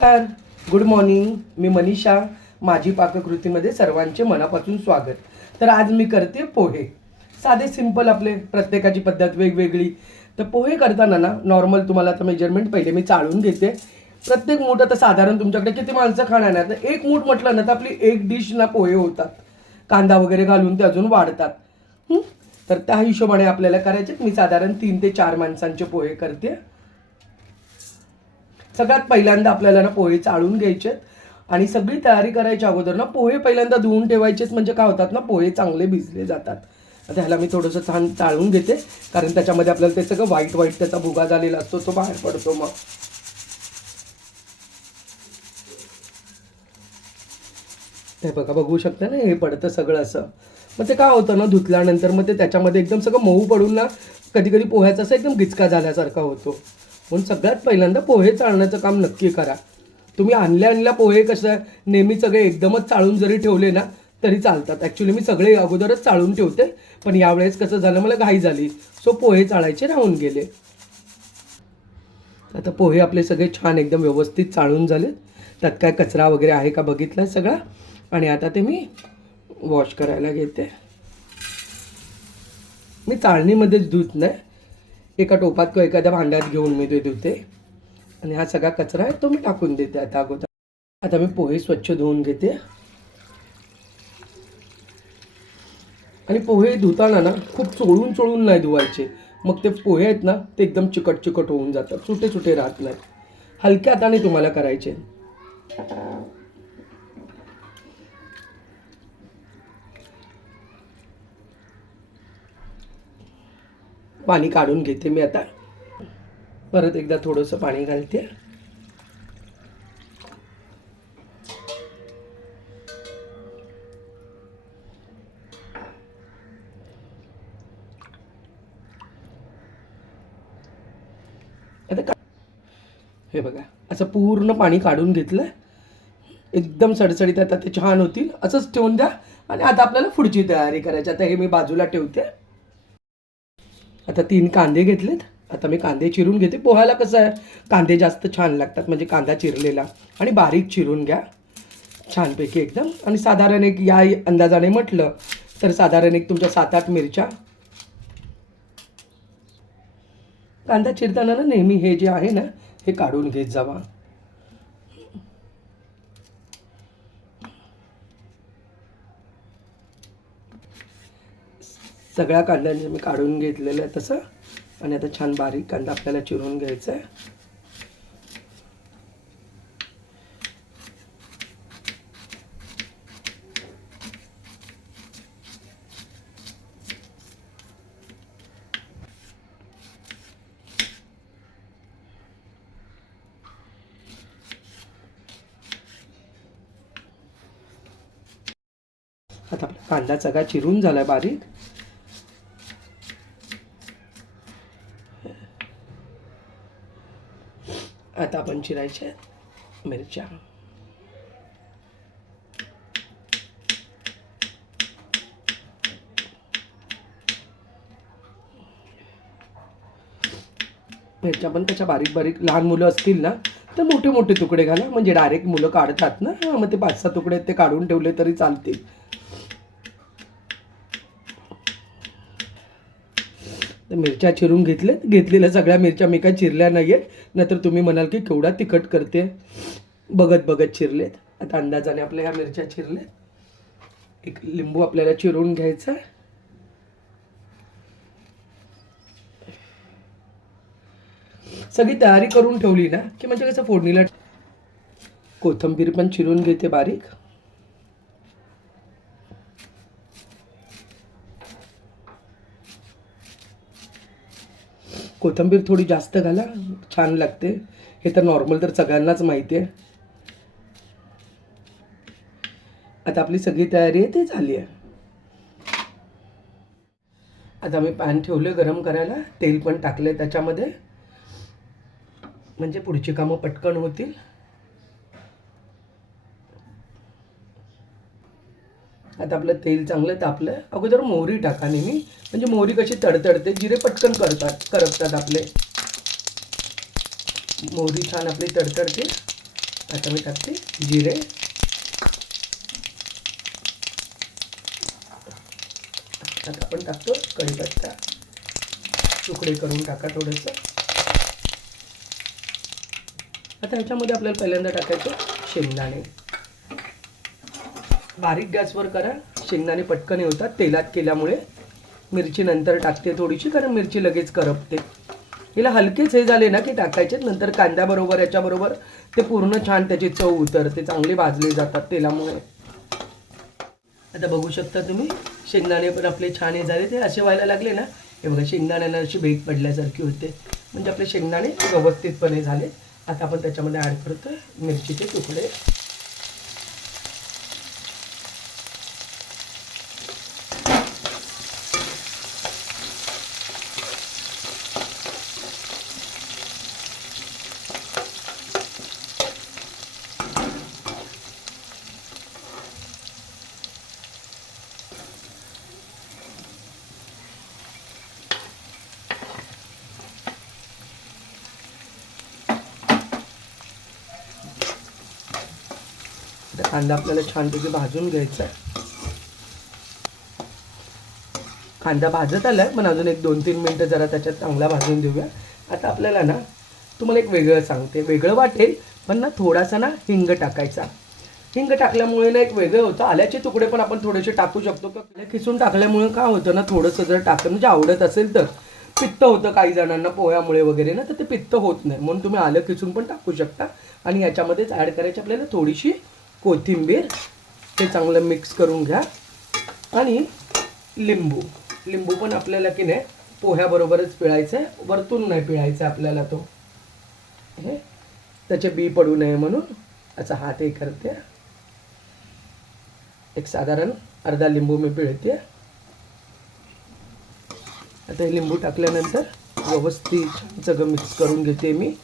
नमस्कार, good morning. मी मनीषा. माझी पाककृतीमध्ये सर्वांचे मनापासून स्वागत. तर आज मी करते पोहे. साधे सिंपल, आपले प्रत्येकाची पद्धत वेगवेगळी. तर पोहे करताना ना नॉर्मल तुम्हाला आता मेजरमेंट पहिले मी चाळून घेते. प्रत्येक मूठ आता साधारण तुमच्याकडे किती माणसं खाणार ना, तर एक मूठ म्हटलं ना तर आपली एक डिश ना पोहे होतात. कांदा वगैरे घालून ते अजून वाढतात. तर त्या हिशोबाने आपल्याला करायचे. मी साधारण 3 ते 4 माणसांचे पोहे करते. सगळ्यात पहिल्यांदा आपल्याला ना पोहे चाळून घ्यायचे आणि सगळी तयारी करायच्या अगोदर ना पोहे पहिल्यांदा धुवून ठेवायचेच, म्हणजे काय होतात ना पोहे चांगले भिजले जातात. आता ह्याला मी थोडंसं छान चाळून घेते, कारण त्याच्यामध्ये आपल्याला ते सगळं व्हाईट व्हाईट त्याचा भुगा झालेला असतो, तो बाहेर पडतो. मग हे बघा, बघू शकता ना, हे पडतं सगळं असं. मग ते काय होतं ना धुतल्यानंतर मग ते त्याच्यामध्ये एकदम सगळं मऊ पडून ना कधी कधी पोह्याचा असं एकदम गिचका झाल्यासारखा होतो. म्हणून सगळ्यात पहिल्यांदा पोहे चाळण्याचं काम नक्की करा. तुम्ही आणल्या पोहे कसं नेहमी सगळे एकदमच चाळून जरी ठेवले ना तरी चालतात. ॲक्च्युली मी सगळे अगोदरच चाळून ठेवते, पण यावेळेस कसं झालं, मला घाई झाली, सो पोहे चाळायचे राहून गेले. आता पोहे आपले सगळे छान एकदम व्यवस्थित चाळून झाले. त्यात काय कचरा वगैरे आहे का बघितला सगळा. आणि आता ते मी वॉश करायला घेते. मी चाळणीमध्येच धुत नाही, एका टोपात किंवा एखाद्या भांड्यात घेऊन मी ते धुते. आणि हा सगळा कचरा आहे तो मी टाकून देते आता अगोदर. आता मी पोहे स्वच्छ धुवून घेते. आणि पोहे धुताना ना खूप चोळून चोळून नाही धुवायचे, मग ते पोहे आहेत ना ते एकदम चिकट चिकट होऊन जातात, सुटे सुटे राहत नाही. हलक्या हाताने तुम्हाला करायचे. पाणी काढून घेते मी आता. परत एकदा थोडंसं पाणी घालते. आता हे बघा, असं पूर्ण पाणी काढून घेतलं. एकदम सडसडीत आता ते छान होतील. असंच ठेवून द्या. आणि आता आपल्याला पुढची तयारी करायची. आता हे मी बाजूला ठेवते. आता 3 कांदे घेतलेत. आता मी कांदे चिरून घेते. पोह्याला कसं आहे, कांदे जास्त छान लागतात, म्हणजे कांदा चिरलेला आणि बारीक चिरून घ्या छानपैकी एकदम. आणि साधारण एक या अंदाजाने म्हटलं तर साधारण एक तुमच्या 7-8 मिरच्या. कांदा चिरताना ना नेहमी हे जे आहे ना हे काढून घेत जावा. सगळ्या कांद्यांचे मी काढून घेतलेलं आहे तसं. आणि आता छान बारीक कांदा आपल्याला चिरून घ्यायचा आहे. आता आपला कांदा सगळा चिरून झाला बारीक. आता आपण चिरायच्या मिरच्या. मिरच्या पण त्याच्या बारीक बारीक. लहान मुलं असतील ना तर मोठे मोठे तुकडे घाला, म्हणजे डायरेक्ट मुलं काढतात ना, मग ते 5-6 तुकडे ते काढून ठेवले तरी चालतील. तर मिरच्या चिरून घेतलेल्या सगळ्या मिरच्या मी काय चिरल्या नाही आहेत, नाहीतर तुम्ही म्हणाल की केवढा तिखट करते. बघत बघत चिरलेत. आता अंदाजाने आपल्या ह्या मिरच्या चिरलेत. एक लिंबू आपल्याला चिरून घ्यायचा. सगळी तयारी करून ठेवली ना की म्हणजे कसं फोडणीला. कोथिंबीर पण चिरून घेते बारीक. कोथिंबीर थोडी जास्त घाला, छान लागते. हे तर नॉर्मल तर सगळ्यांनाच माहिती आहे. आता आपली सगळी तयारी आहे ती झाली आहे. आता मी पॅन ठेवले गरम करायला. तेल पण टाकले त्याच्यामध्ये, म्हणजे पुढची कामं पटकन होतील. आता आपलं तेल चांगलं तापलं. अगोदर मोहरी टाका नेहमी, म्हणजे मोहरी कशी तडतडते, जिरे पटकन करपतात आपले. मोहरी छान आपली तडतडते. आता मी टाकते जिरे, आता आपण टाकतो कढीपत्ता, तुकडे करून टाका थोडंसं. आता ह्याच्यामध्ये आपल्याला पहिल्यांदा टाकायचे शेंगदाणे. बारीक गॅसवर करा, शेंगदाणे पटकन होतात. तेलात केल्यामुळे मिरची नंतर टाकते थोडीशी, कारण मिरची लगेच करपते. हिला हलकेच हे झाले ना की टाकायचे, नंतर कांद्याबरोबर याच्याबरोबर ते पूर्ण छान त्याची चव उतरते, चांगले भाजले जातात तेलामुळे. आता बघू शकता तुम्ही शेंगदाणे पण आपले छान हे झाले. ते असे व्हायला लागले ना, हे बघा शेंगदाण्याला अशी भेग पडल्यासारखी होते, म्हणजे आपले शेंगदाणे व्यवस्थितपणे झाले. आता आपण त्याच्यामध्ये ॲड करतो मिरचीचे तुकडे. कांदा आपल्याला छानपैकी भाजून घ्यायचा आहे. कांदा भाजत आला आहे, पण अजून एक 2-3 मिनटं जरा त्याच्यात चांगला भाजून देऊया. आता आपल्याला ना तुम्हाला एक वेगळं सांगते, वेगळं वाटेल पण ना थोडासा ना हिंग टाकायचा. हिंग टाकल्यामुळे ना एक वेगळं होतं. आल्याचे तुकडे पण आपण थोडेसे टाकू शकतो. खिसून टाकल्यामुळे काय होतं ना, थोडंसं जर टाकलं म्हणजे आवडत असेल तर पित्त होतं काही जणांना पोह्यामुळे वगैरे ना, तर ते पित्त होत नाही, म्हणून तुम्ही आलं खिसून पण टाकू शकता. आणि याच्यामध्येच ॲड करायची आपल्याला थोडीशी कोथिंबीर. ते चांगलं मिक्स करून घ्या. आणि लिंबू पण आपल्याला की नाही पोह्याबरोबरच पिळायचं आहे, वरतून नाही पिळायचं आपल्याला. तो हे त्याचे बी पडू नये म्हणून असा हात हे करते. एक साधारण अर्धा लिंबू मी पिळते. आता हे लिंबू टाकल्यानंतर व्यवस्थित सगळं मिक्स करून घेते मी.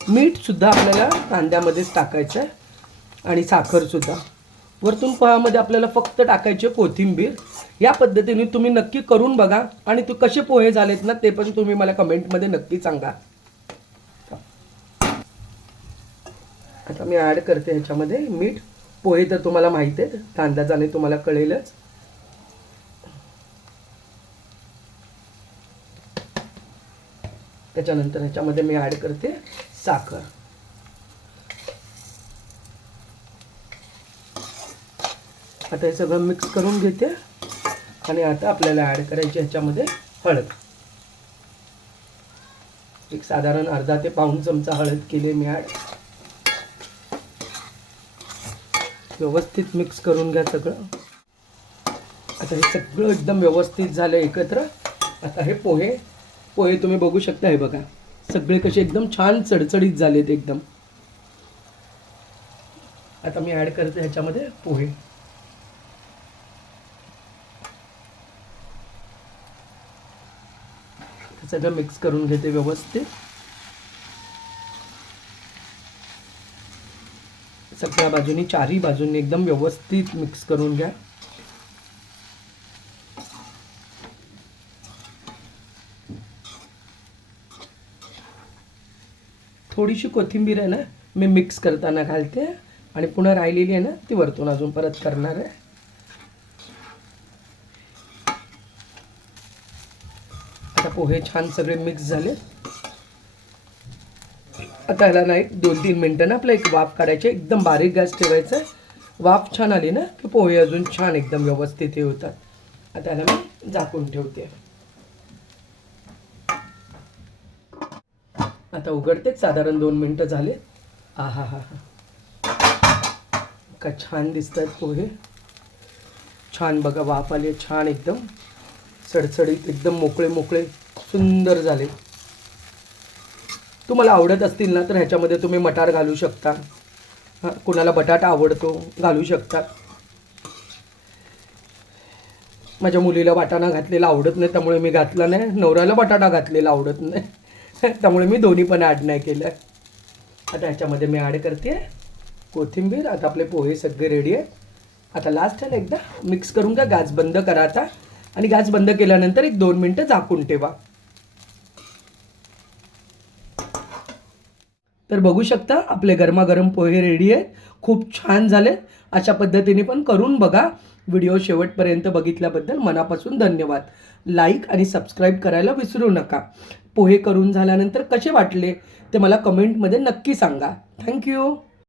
मीठ सुद्धा आपल्याला कांद्यामध्येच टाकायचं आहे आणि साखर सुद्धा. वरतून पोह्यामध्ये आपल्याला फक्त टाकायचे कोथिंबीर. या पद्धतीने तुम्ही नक्की करून बघा आणि तू कसे पोहे झालेत ना ते पण तुम्ही मला कमेंटमध्ये नक्की सांगा. आता मी ॲड करते ह्याच्यामध्ये मीठ. पोहे तर तुम्हाला माहिती आहेत, कांद्याचाने तुम्हाला कळेलच. त्याच्यानंतर ह्याच्यामध्ये मी ॲड करते साखर. आता हे सगळं मिक्स करून घेते. आणि आता आपल्याला ॲड करायची ह्याच्यामध्ये हळद. एक साधारण अर्धा ते पाऊण चमचा हळद केले मी ॲड. व्यवस्थित मिक्स करून घ्या सगळं. आता हे सगळं एकदम व्यवस्थित झालं एकत्र. आता हे पोहे तुम्ही बघू शकता. हे बघा सगळे कसे एकदम छान चडचडीत झालेत एकदम. आता मी ॲड करते ह्याच्यामध्ये पोहे. सगळं मिक्स करून घेते व्यवस्थित. सगळ्या बाजूनी चारही बाजूंनी एकदम व्यवस्थित मिक्स करून घ्या. थोडीशी कोथिंबीर आहे ना मी मिक्स करताना घालते आणि पुन्हा राहिलेली आहे ना ती वरतून अजून परत करणार आहे. आता पोहे छान सगळे मिक्स झाले. आता ह्याला नाही 2-3 मिनटं ना आपलं एक वाफ काढायची. एकदम बारीक गॅस ठेवायचा. वाफ छान आली ना की पोहे अजून छान एकदम व्यवस्थित हे होतात. आता ह्याला मी झाकून ठेवते. आता उघडतेच, साधारण 2 मिनटं झाले. आहा हा हा, का छान दिसत आहेत पोहे. छान बघा वाफ आली छान एकदम सडसडीत, एकदम मोकळे मोकळे सुंदर झाले. तुम्हाला आवडत असतील ना तर ह्याच्यामध्ये तुम्ही मटार घालू शकता. कुणाला बटाटा आवडतो घालू शकता. माझ्या मुलीला वाटाणा घातलेला आवडत नाही, त्यामुळे मी घातला नाही. नवऱ्याला बटाटा घातलेला आवडत नाही, त्यामुळे मी दोन्ही पण ॲड नाही केलं. आता ह्याच्यामध्ये मी ॲड करते कोथिंबीर. आता आपले पोहे सगळे रेडी आहेत. आता लास्टला एकदा मिक्स करून घ्या. गॅस बंद करा आता. आणि गॅस बंद केल्यानंतर एक 2 मिनटं झाकून ठेवा. तर बघू शकता आपले गरमागरम पोहे रेडी आहेत. खूप छान झाले. अशा पद्धतीने पण करून बघा. व्हिडिओ शेवटपर्यंत बघितल्याबद्दल मनापासून धन्यवाद. लाईक आणि सबस्क्राईब करायला विसरू नका. पोहे करून झाल्यानंतर कसे वाटले ते मला कमेंटमध्ये नक्की सांगा. थँक्यू.